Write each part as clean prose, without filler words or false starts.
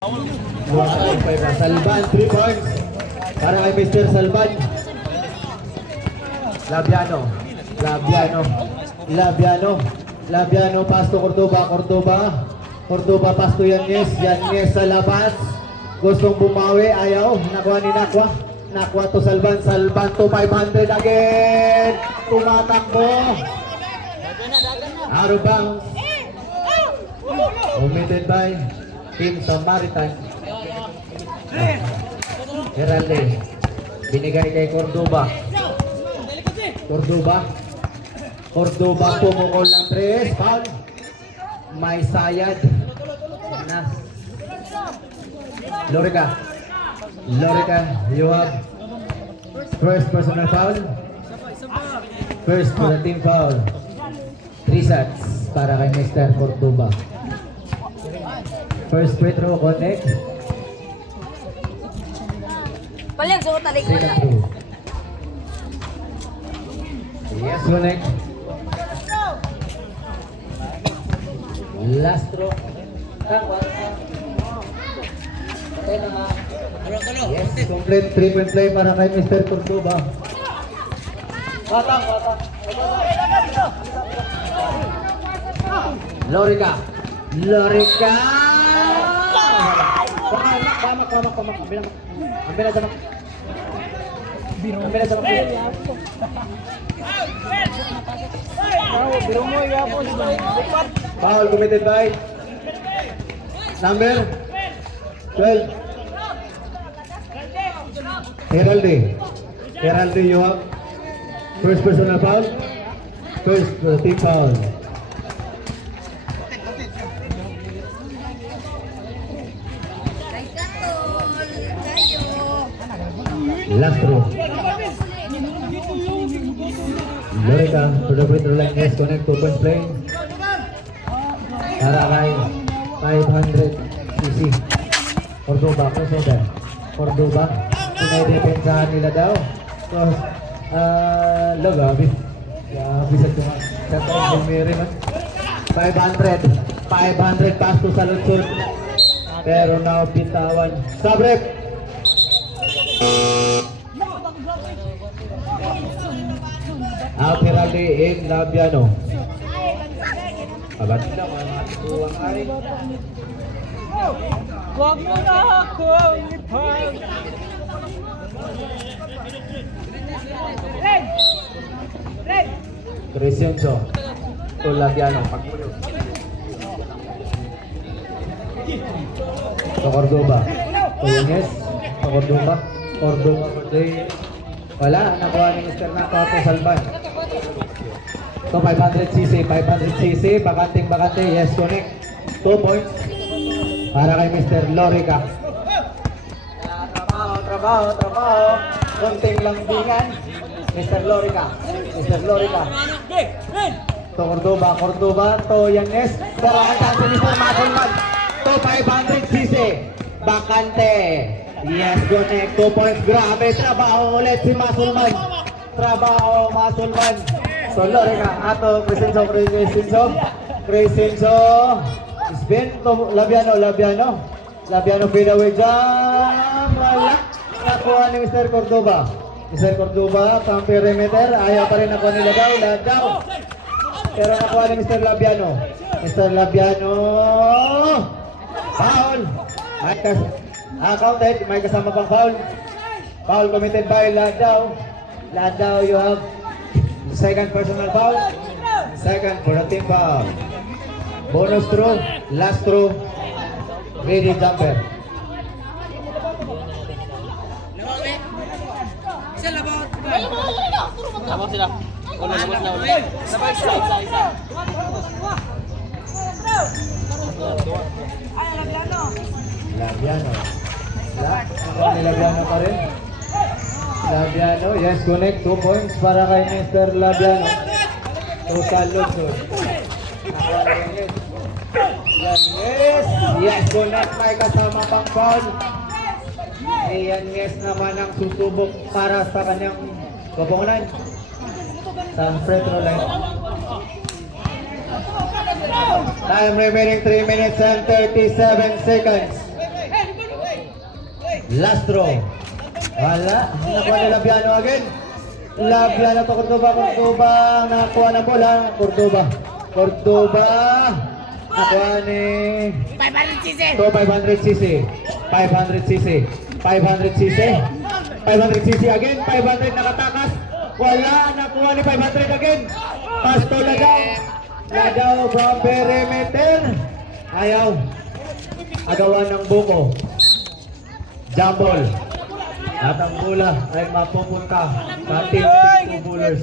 Salban, 3 points para kay Mr. Salban. Labiano, pass to Cordoba, pass to Yanez sa labas. Gustong bumawi, ayaw, nakuha to Salban to 500 again. Tumatakbo. Out of bounds. Omitted by Team Samaritan. Heralde. Binigay kay Cordoba pumukol ng 3. Foul. May sayad na. Lorica, you have first personal foul. First for the team foul. 3 shots para kay Mr. Cordoba. First free throw connect. Paling suot na likod na. Yes, connect. Last throw. Yes, complete 3-point play para kay Mr. Cordoba. Lorica. Ambil aja. Foul committed by number 12. Heralde, you have first personal foul. First team foul. Last throw. Lorica for the free throw line. Yes, connect 2-point play. Para kay 500 cc. Cordoba, pinadepensahan nila daw. So, gabi. Bisa cuma sa Mary man. 500 pass to sa lutsod. Pero now bitawan. Sabrek. Heralde in Labiano. Agad na mga tuwang ari. Wag mo na akong ipag. Crescenzo to Labiano. Pagmulog. To Cordoba. To Yanez. To Cordoba for day. Wala, nakuha ni Mr. Nakaw to Salban. So 500cc, bakante, yes, connect. 2 points para kay Mr. Lorica. Trabaho. Konting lambingan. Mr. Lorica. To Cordoba, to Yanez. Pero ang chance ni Mr. Masulman. To 500cc, bakante. Yes, connect. 2 points. Grabe, trabaho ulit si Masulman. So Lorica, ato Crescenzo. Spin to Labiano fadeaway jam. Wala. Nakuha ni Mr. Cordoba, pang perimeter. Ayaw pa rin nakuha nila daw. Pero nakuha ni Mr. Labiano. Foul. Counted, may kasama pang foul. Foul committed by Ladao, you have second personal foul. Second for the team foul. Bonus throw, last throw, ready jumper. Labiano pa rin. Yes, connect 2 points para kay Mr. Labiano. Total Luxor. Yes, connect, may kasama pang foul. Yes naman ang susubok para sa kanyang kapungunan sa free throw line. Time remaining 3 minutes and 37 seconds. Last throw. Wala. Nakuha ni Labiano again. Labiano to Cordoba. Cordoba. Nakuha na bola. Cordoba. Cordoba. Nakuha ni... 500cc. to 500cc. 500cc. 500cc. 500cc again. 500 nakatakas. Wala. Nakuha ni 500 again. Pasto Ladaw. Ladaw from perimeter. Ayaw. Agawan ng buko. Jambol. At ang bola ay mapupunta sa team two bowlers.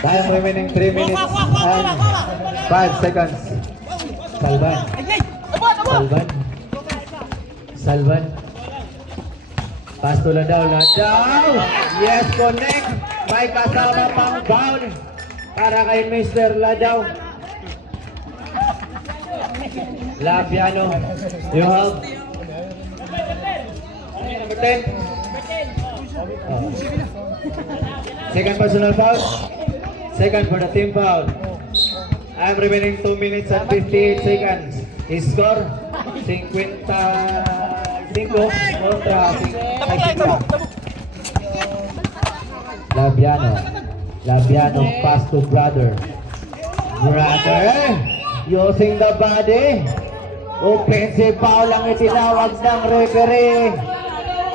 Time remaining 3 minutes and 5 seconds. Salvan. Salvan. Salvan. Pasto Ladaw. Yes, connect. May kasama pang foul para kay Mr. Ladaw. Labiano, you have number 10. Second personal foul. Second for the team foul. I'm remaining 2 minutes and 58 seconds. His score 55 kontra 50. Labiano pass to brother. Using the body. Offensive foul ang itinawag ng referee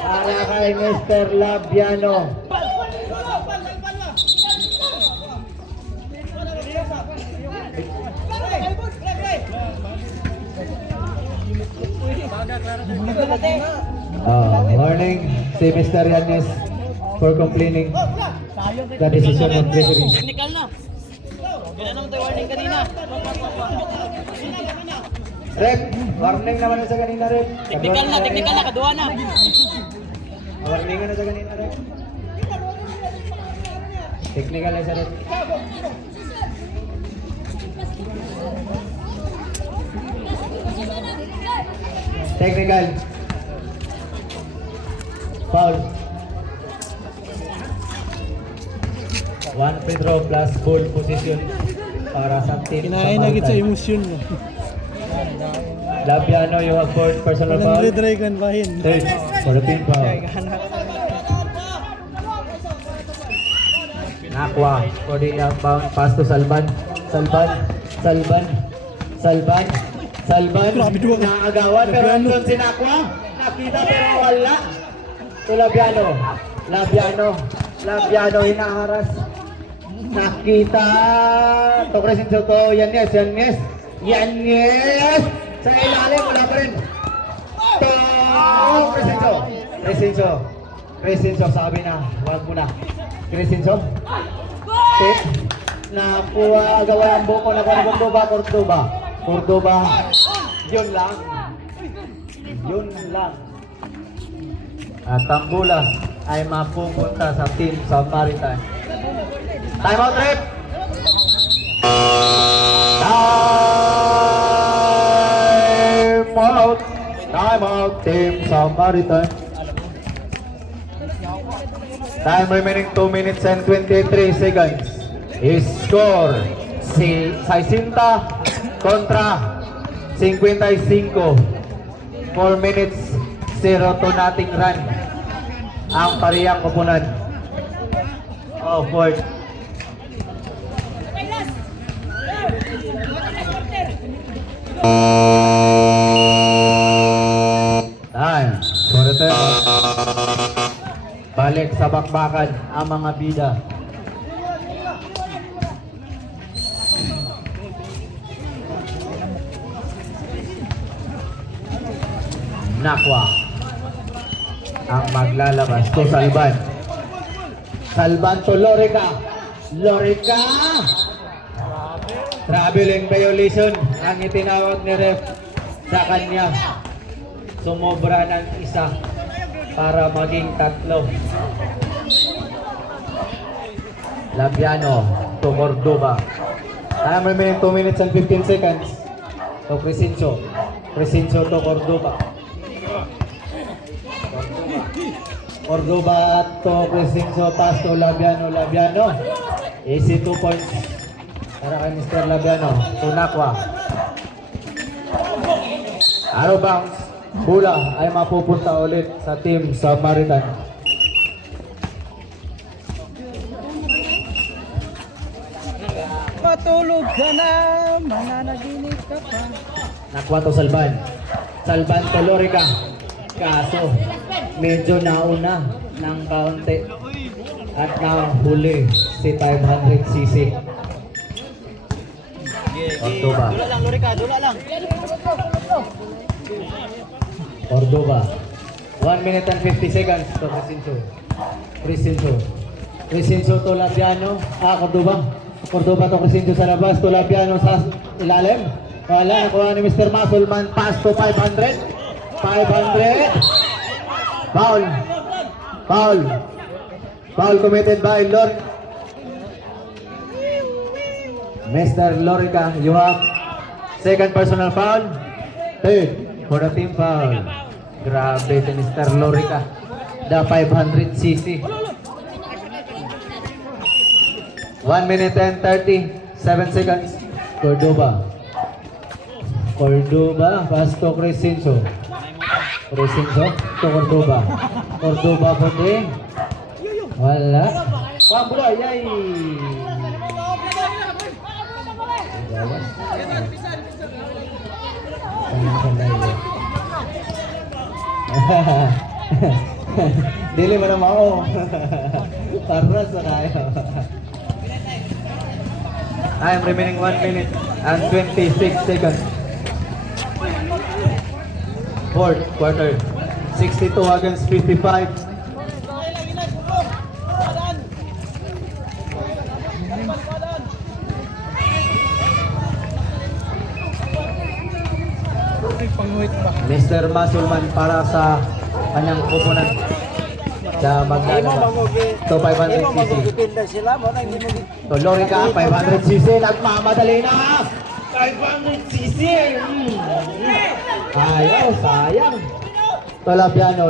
para kay Mr. Labiano. Warning si Mr. Yanes for complaining the decision of referee. Technical na. Ganun naman tayo warning kanina. Rep, warning naman na sa kanina, Rep. Technical na, kaduha na. Warning na sa kanina, Rep. Technical na sa Rep. Technical. Foul. 1 free throw plus ball position para sa team. Kinain na kita sa emosyon mo. Labiano, you have fourth personal foul. Walang red kan bahin. Third for the team foul. Nakwa for the outbound pass to Salban. Salban. Naagawan pero andun si Nakwa. Nakita pero wala. To Labiano hinaharas. Nakita. To Crescencio to Yanes. Sa ilalim wala pa rin. To Crescencio sabi na wag mo na. Crescencio. Tip. Nakuha gawa ang buko na Cordoba. Yun lang. At ang bola ay mapupunta sa team sa Maritime. Time out, Rep! Time out, team sa Maritime. Time remaining 2 minutes and 23 seconds. Score si 60 kontra 55. 4 minutes 0 to nothing run ang parehang koponan. Fourth. Time for the third. Balik sa bakbakan ang mga bida. Nakwa ang maglalabas to Salban to Lorica. Traveling violation ang itinawag ni ref sa kanya. Sumobra ng isa para maging 3. Labiano to Cordoba. Time remaining 2 minutes and 15 seconds. To Crescencio to Cordoba. Cordoba to Crescencio, pass to Labiano. Easy 2 points para kay Mr. Labiano. Tunakwa. Arrow bounce. Bola ay mapupunta ulit sa team Samaritan. Matulog ka na, mananaginip ka pa. Nakuha to Salban. Salban to Lorica. Kaso, medyo nauna ng kaunti. At nahuli si 500cc. Cordoba. Dula lang, Lorica, dula lang. Cordoba. 1 minute and 50 seconds to Crescencio to Labiano. Cordoba to Crescencio sa labas. To Labiano sa ilalim. Wala, nakuha ni Mr. Muscleman. Pass to 500. Foul committed by Lord. Mr. Lorica, you have second personal foul. Third for the team foul. Grabe si Mr. Lorica. The 500cc. 1 minute and 37 seconds. Cordoba, pass to Crescencio to Cordoba po din. Wala. Pabula, yay! Dili mo na mao. Paras na tayo. Time remaining 1 minute and 26 seconds. Fourth quarter. 62 against 55. Panguhit ba? Mr. Muscleman para sa kanyang kupunan sa maglalaba. To 500cc. To Lorica, 500cc. Nagmamadali na! 500cc! Ayaw, sayang. To Labiano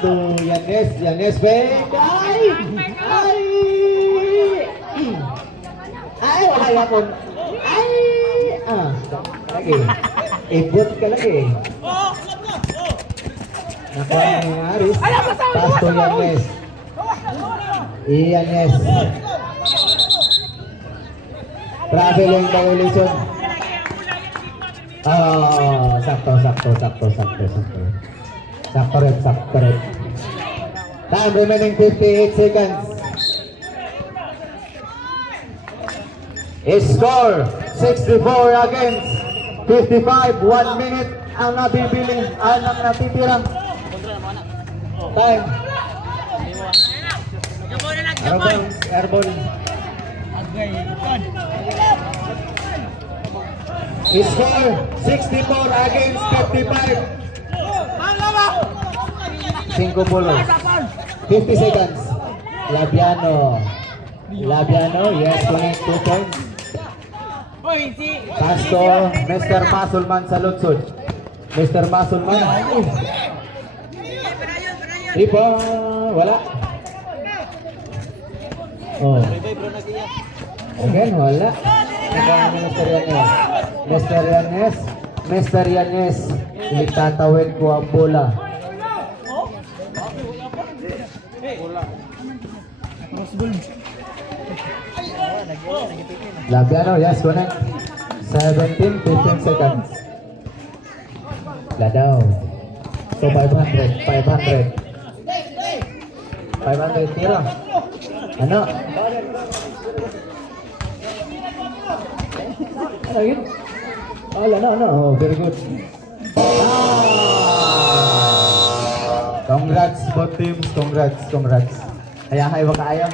to Yanes, babe! Ay, wala yapon. Ay! Lagi. Ibot ka lagi. Nakuha ni Aris. Pass to Yanes. Traveling violation. Sakto. Sakto rin. Time remaining 58 seconds. Score 64 against 55. 1 minute ang nabibiling, ang natitira. Time. Airball. Score 64 against 55. 5 bolos. 50 seconds. Labiano, yes, 2 points. Pass to Mr. Muscleman sa lutsod. Mr. Muscleman. Ripa, wala. Oh. Again, wala. Mr. Yanes. Itatawid ko ang bola. Labiano, yes, connect. 15 seconds. Ladaw. So 500 tira. Ano yun? No. Oh, very good. Congrats both teams. Congrats. Ayahay, waka ayaw.